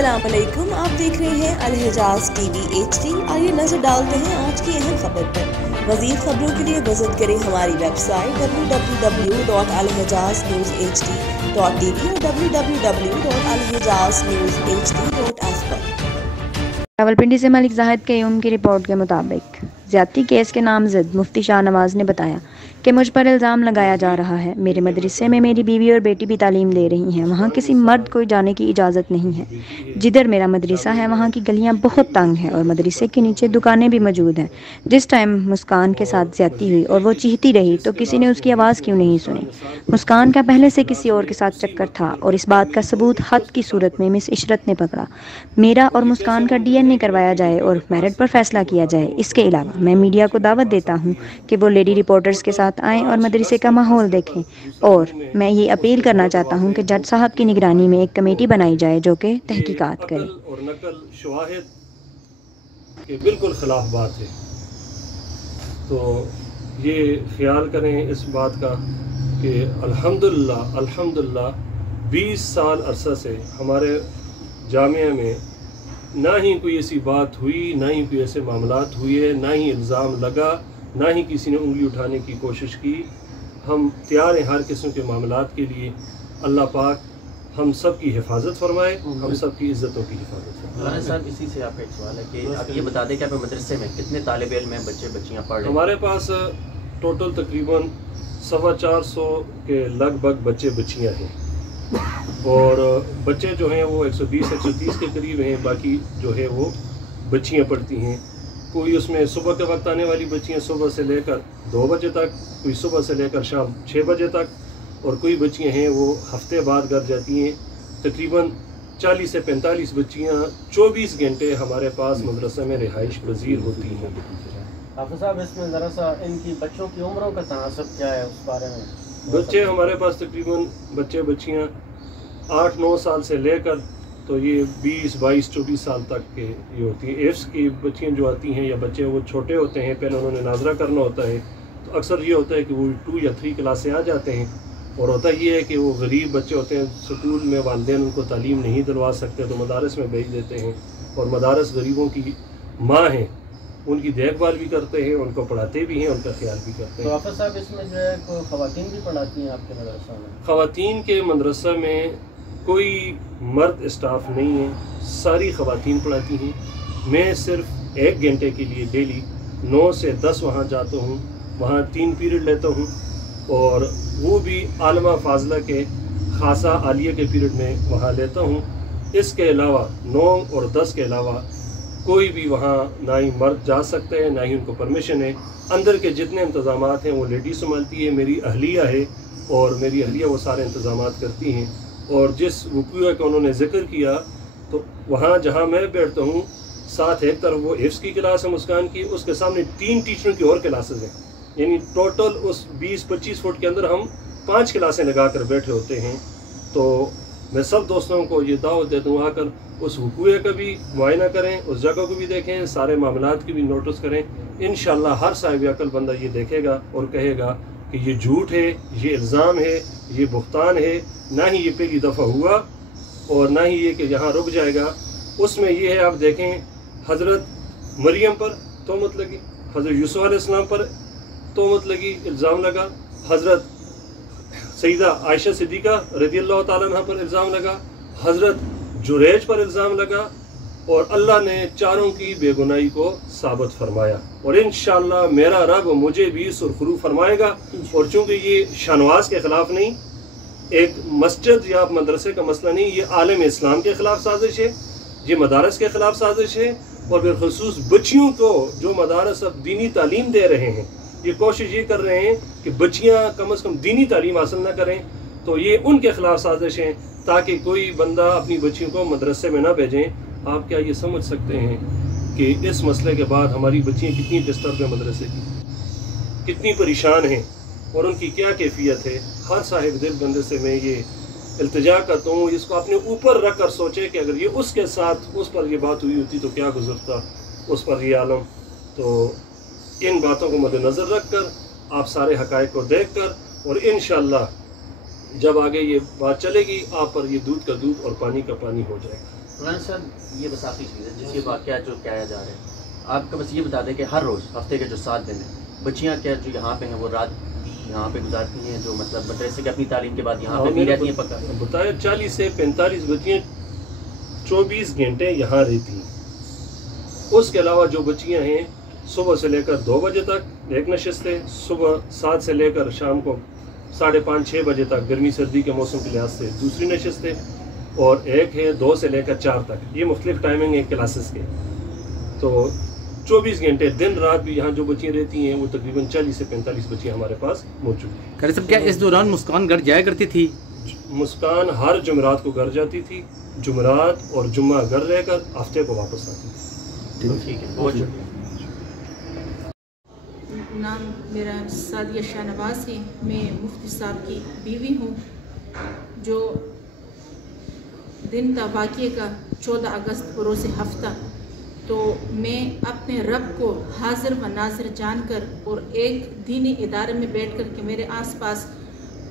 अस्सलाम वालेकुम, आप देख रहे हैं अल-हिजाज़ टीवी HD। आइए नजर डालते हैं आज की अहम खबर पर। मज़ीद खबरों के लिए विजिट करें हमारी वेबसाइट www.alhijaznews.hd.tv और www.alhijaznews.hd.s पर। रावलपिंडी से मलिक जाहिद क़य्यूम की रिपोर्ट के मुताबिक ज़्यादती केस के नामज़द मुफ्ती शाहनवाज ने बताया कि मुझ पर इल्ज़ाम लगाया जा रहा है। मेरे मदरसे में मेरी बीवी और बेटी भी तालीम ले रही हैं। वहाँ किसी मर्द को जाने की इजाज़त नहीं है। जिधर मेरा मदरसा है वहाँ की गलियाँ बहुत तंग हैं और मदरसे के नीचे दुकानें भी मौजूद हैं। जिस टाइम मुस्कान के साथ ज़्यादती हुई और वो चीखती रही तो किसी ने उसकी आवाज़ क्यों नहीं सुनी। मुस्कान का पहले से किसी और के साथ चक्कर था और इस बात का सबूत हद की सूरत में मिस इशरत ने पकड़ा। मेरा और मुस्कान का DNA करवाया जाए और मेरिट पर फैसला किया जाए। इसके अलावा मैं मीडिया को दावत देता हूँ कि वो लेडी रिपोर्टर्स के साथ आएँ और मदरसे का माहौल देखें। और मैं ये अपील करना चाहता हूँ कि जज साहब की निगरानी में एक कमेटी बनाई जाए जो कि तहकीकात करे। और नकल शवाहिद के बिल्कुल खिलाफ बात है, तो ये ख्याल करें इस बात का कि अल्हम्दुलिल्लाह 20 साल अरसा से हमारे जामिया में ना ही कोई ऐसी बात हुई, ना ही कोई ऐसे मामलात हुए, ना ही इल्ज़ाम लगा, ना ही किसी ने उंगली उठाने की कोशिश की। हम तैयार हैं हर किस्म के मामलात के लिए। अल्लाह पाक हम सब की हिफाजत फरमाए, हम सब की इज़्ज़तों की हिफाजत फरमाए। साहब इसी से आपका एक सवाल है कि आप ये बता दें कि आप मदरसे में कितने तालिब इल्म हैं, बच्चे बच्चियाँ पढ़ रहे हैं? हमारे पास टोटल तकरीबन 450 के लगभग बच्चे बच्चियाँ हैं और बच्चे जो हैं वो 120-130 के करीब हैं। बाकी जो है वो बच्चियाँ पढ़ती हैं। कोई उसमें सुबह के वक्त आने वाली बच्चियाँ सुबह से लेकर 2 बजे तक, कोई सुबह से लेकर शाम 6 बजे तक, और कोई बच्चियाँ हैं वो हफ्ते बाद घर जाती हैं। तकरीबन 40 से 45 बच्चियाँ 24 घंटे हमारे पास मदरसे में रिहाइश पजीर होती हैं। हाफिज़ साहब, इसमें ज़रा सा इनकी बच्चों की उम्रों का तनासब क्या है, उस बारे में? बच्चे हमारे पास तकरीबन बच्चे बच्चियाँ 8-9 साल से लेकर तो ये 20-22-24 साल तक के ये होती हैं। एफ्स की बच्चियाँ जो आती हैं या बच्चे वो छोटे होते हैं, पहले उन्होंने नाजरा करना होता है, तो अक्सर ये होता है कि वो 2 या 3 क्लास से आ जाते हैं। और होता ये है कि वो गरीब बच्चे होते हैं, स्कूल में वालिदैन उनको तालीम नहीं दिलवा सकते तो मदारस में भेज देते हैं, और मदारस गरीबों की माँ हैं, उनकी देखभाल भी करते हैं, उनको पढ़ाते भी हैं, उनका ख्याल भी करते हैं। तो हाफिज़ साहब, इसमें जो है ख़वातीन भी पढ़ाती हैं आपके मदरसा में? ख़वातीन के मदरसा में कोई मर्द स्टाफ नहीं है, सारी ख़वातीन पढ़ाती हैं। मैं सिर्फ 1 घंटे के लिए डेली 9 से 10 वहाँ जाता हूँ, वहाँ 3 पीरियड लेता हूँ, और वो भी आलमा फाजला के खासा आलिया के पीरियड में वहाँ लेता हूँ। इसके अलावा 9 और 10 के अलावा कोई भी वहाँ ना ही मर्द जा सकते हैं, ना ही उनको परमिशन है। अंदर के जितने इंतज़ामात हैं वो लेडी संभालती है, मेरी अहलिया है, और मेरी अहलिया वो सारे इंतज़ामात करती हैं। और जिस वक़ूआ का उन्होंने ज़िक्र किया, तो वहाँ जहाँ मैं बैठता हूँ, साथ एक तरफ वो हिफ्ज़ की क्लास है मुस्कान की, उसके सामने 3 टीचरों की और क्लासेस हैं। यानी टोटल उस 20-25 फुट के अंदर हम 5 क्लासें लगा कर बैठे होते हैं। तो मैं सब दोस्तों को ये दावत देता हूँ, आकर उस वक़ूए का भी मुआयना करें, उस जगह को भी देखें, सारे मामलात की भी नोटिस करें। इंशाअल्लाह हर साहिब अकल बंदा ये देखेगा और कहेगा कि ये झूठ है, ये इल्ज़ाम है, ये बुहतान है। ना ही ये पहली दफ़ा हुआ और ना ही ये कि यहाँ रुक जाएगा। उसमें ये है, आप देखें, हज़रत मरियम पर तोहमत लगी, हज़रत यूसुफ अलैहिस्सलाम पर तोहमत लगी, इल्ज़ाम लगा, हज़रत सईदा आयशा सिद्दीक़ा रज़ियल्लाहु ताला अन्हा पर इल्ज़ाम लगा, हज़रत जुरैज पर इल्ज़ाम लगा, और अल्लाह ने चारों की बेगुनाही को साबित फरमाया। और इंशाअल्लाह मेरा रब मुझे भी सुरखरू फरमाएगा। और चूँकि ये शाहनवाज के ख़िलाफ़ नहीं, एक मस्जिद या मदरसे का मसला नहीं, ये आलम इस्लाम के ख़िलाफ़ साजिश है, ये मदारस के ख़िलाफ़ साजिश है। और बिलखुसूस बच्चियों को जो मदारस अब दीनी तालीम दे रहे हैं, ये कोशिश ये कर रहे हैं कि बच्चियाँ कम से कम दीनी तालीम हासिल न करें, तो ये उनके ख़िलाफ़ साजिश हैं, ताकि कोई बंदा अपनी बच्चियों को मदरसे में ना भेजें। आप क्या ये समझ सकते हैं कि इस मसले के बाद हमारी बच्चियाँ कितनी डिस्टर्ब है मदरसे की, कितनी परेशान हैं, और उनकी क्या कैफियत है। हर साहिब दिल बंदे से मैं ये इल्तिजा करता हूँ, इसको अपने ऊपर रख कर सोचे कि अगर ये उसके साथ उस पर ये बात हुई होती तो क्या गुजरता उस पर ये आलम। तो इन बातों को मद्देनज़र रख कर आप सारे हक़ाइक़ को देख कर, और इंशाअल्लाह जब आगे ये बात चलेगी, आप पर ये दूध का दूध और पानी का पानी हो जाएगा। مولانا صاحب یہ بس آخری چیز ہے جس یہ واقعہ جو کیا جا رہا ہے، آپ کا بس یہ بتا دیں کہ ہر روز ہفتے کے جو 7 دن ہیں بچیاں کیا جو یہاں پہ ہیں وہ رات بھی یہاں پہ گزارتی ہیں، جو مطلب مدرسے کے اپنی تعلیم کے بعد یہاں پہ بھی رہتی ہیں؟ پکا بتایا 40 سے 45 بچیاں 24 گھنٹے یہاں رہتی ہیں۔ اس کے علاوہ جو بچیاں ہیں صبح سے لے کر 2 بجے تک ایک نشست ہے، صبح 7 سے لے کر شام کو 5:30-6 بجے تک گرمی سردی کے موسم کے لحاظ سے دوسری نشست ہے، اور ایک ہے 2 سے لے کر 4 تک۔ یہ مختلف ٹائمنگ ہے کلاسز کے، تو 24 گھنٹے دن رات بھی یہاں جو بچیاں رہتی ہیں وہ تقریباً 40 سے 45 بچیاں ہمارے پاس موجود ہیں۔ قاری صاحب کیا اس دوران مسکان گھر جایا کرتی تھی؟ مسکان ہر جمعرات کو گھر جاتی تھی، جمعرات اور جمعہ گھر رہ کر ہفتے کو واپس آتی تھی۔ ٹھیک ہے، بہت شکریہ۔ نام میرا سعدیہ شاہ نواز ہے، میں مفتی صاحب کی بیوی ہوں۔ جو دن تھا واقعے کا 14 اگست بروز ہفتہ، تو میں اپنے رب کو حاضر و ناظر جان کر اور ایک دینی ادارے میں بیٹھ کر کہ میرے آس پاس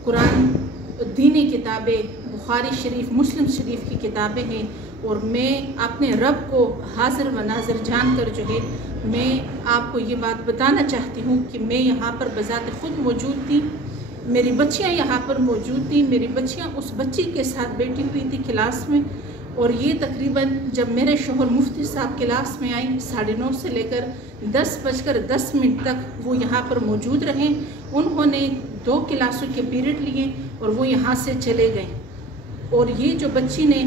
قرآن دینی کتابیں، بخاری شریف، مسلم شریف کی کتابیں ہیں، اور میں اپنے رب کو حاضر و ناظر جان کر جو ہے میں آپ کو یہ بات بتانا چاہتی ہوں کہ میں یہاں پر بذات خود موجود تھی، میری بچیاں یہاں پر موجود تھیں، میری بچیاں اس بچی کے ساتھ بیٹھی ہوئی تھی کلاس میں، اور یہ تقریباً جب میرے شوہر مفتی صاحب کلاس میں آئیں 9:30 سے لے کر 10:10 تک وہ یہاں پر موجود رہے۔ انہوں نے 2 کلاسوں کے پیریڈ لیے اور وہ یہاں سے چلے گئے۔ اور یہ جو بچی نے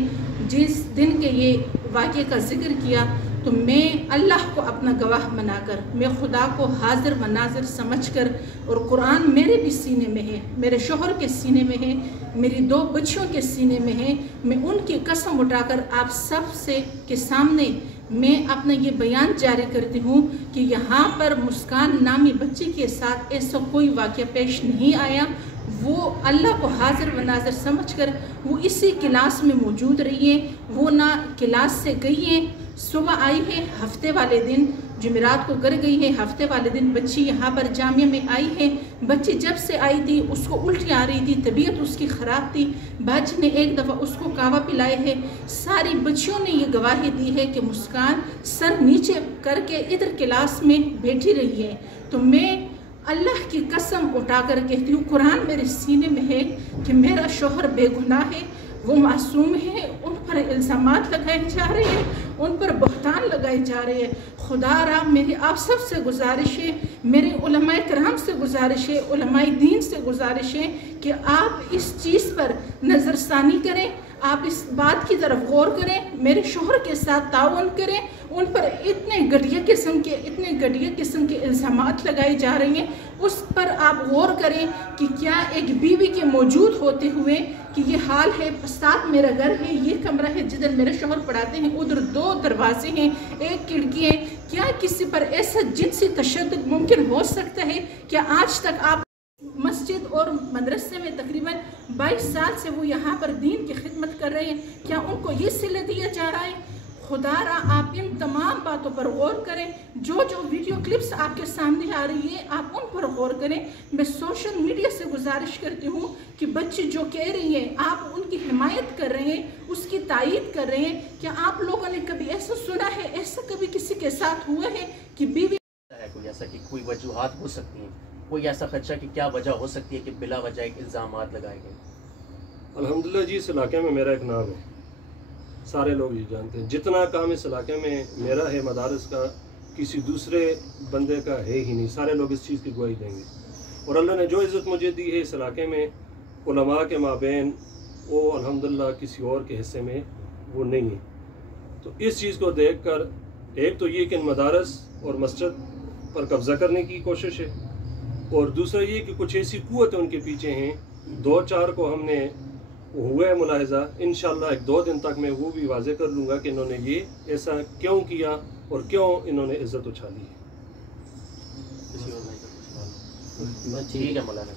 جس دن کے یہ واقعے کا ذکر کیا، تو میں اللہ کو اپنا گواہ بنا کر، میں خدا کو حاضر و ناظر سمجھ کر، اور قرآن میرے بھی سینے میں ہے، میرے شوہر کے سینے میں ہے، میری 2 بچیوں کے سینے میں ہے، میں ان کی قسم اٹھا کر آپ سب سے کے سامنے میں اپنا یہ بیان جاری کرتی ہوں کہ یہاں پر مسکان نامی بچی کے ساتھ ایسا کوئی واقعہ پیش نہیں آیا۔ وہ اللہ کو حاضر و ناظر سمجھ کر وہ اسی کلاس میں موجود رہی ہیں، وہ نہ کلاس سے گئی ہیں، صبح آئی ہے، ہفتے والے دن جمعرات کو گھر گئی ہے، ہفتے والے دن بچی یہاں پر جامعہ میں آئی ہے۔ بچی جب سے آئی تھی اس کو الٹی آ رہی تھی، طبیعت اس کی خراب تھی، باجی نے ایک دفعہ اس کو کعوہ پلائے ہے۔ ساری بچیوں نے یہ گواہی دی ہے کہ مسکان سر نیچے کر کے ادھر کلاس میں بیٹھی رہی ہے۔ تو میں اللہ کی قسم اٹھا کر کہتی ہوں، قرآن میرے سینے میں ہے کہ میرا شوہر بے گناہ ہے، وہ معصوم ہے، ان پر الزامات لگائے جا رہے ہیں، ان پر بہتان لگائے جا رہے ہیں۔ خدا را میری آپ سب سے گزارش ہے، میرے علماء کرام سے گزارش ہے، علماء دین سے گزارش ہے کہ آپ اس چیز پر نظر ثانی کریں، آپ اس بات کی طرف غور کریں، میرے شوہر کے ساتھ تعاون کریں۔ ان پر اتنے گھٹیا قسم کے الزامات لگائے جا رہے ہیں، اس پر آپ غور کریں کہ کیا ایک بیوی کے موجود ہوتے ہوئے کہ یہ حال ہے، ساتھ میرا گھر ہے، یہ کمرہ ہے جدھر میرے شوہر پڑھاتے ہیں، ادھر 2 دروازے ہیں، 1 کھڑکی ہے، کیا کسی پر ایسا جنسی تشدد ممکن ہو سکتا ہے؟ کیا آج تک آپ مسجد اور مدرسے میں تقریباً 22 سال سے وہ یہاں پر دین کی خدمت کر رہے ہیں، کیا ان کو یہ صلہ دیا جا رہا ہے؟ خدا را آپ ان تمام باتوں پر غور کریں، جو ویڈیو کلپس آپ کے سامنے آ رہی ہیں آپ ان پر غور کریں۔ میں سوشل میڈیا سے گزارش کرتی ہوں کہ بچے جو کہہ رہی ہیں آپ ان کی حمایت کر رہے ہیں، اس کی تائید کر رہے ہیں، کیا آپ لوگوں نے کبھی ایسا سنا ہے، ایسا کبھی کسی کے ساتھ ہوا ہے کہ بیوی کوئی ایسا کہ کوئی وجوہات ہو سکتی ہیں، کوئی ایسا خدشہ کہ کیا وجہ ہو سکتی ہے کہ بلا وجہ ایک الزامات لگائے گئے؟ الحمدللہ جی، اس علاقے میں میرا ایک نام ہے، سارے لوگ یہ جانتے ہیں، جتنا کام اس علاقے میں میرا ہے مدارس کا، کسی دوسرے بندے کا ہے ہی نہیں، سارے لوگ اس چیز کی گواہی دیں گے۔ اور اللہ نے جو عزت مجھے دی ہے اس علاقے میں علماء کے مابین، وہ الحمدللہ کسی اور کے حصے میں وہ نہیں ہے۔ تو اس چیز کو دیکھ کر ایک تو یہ کہ ان مدارس اور مسجد پر قبضہ کرنے کی کوشش ہے، اور دوسرا یہ کہ کچھ ایسی قوتیں ان کے پیچھے ہیں، 2-4 کو ہم نے ہوا ہے ملاحظہ، انشاءاللہ 1-2 دن تک میں وہ بھی واضح کر لوں گا کہ انہوں نے یہ ایسا کیوں کیا اور کیوں انہوں نے عزت اچھالی ہے۔ ٹھیک ہے مولانا۔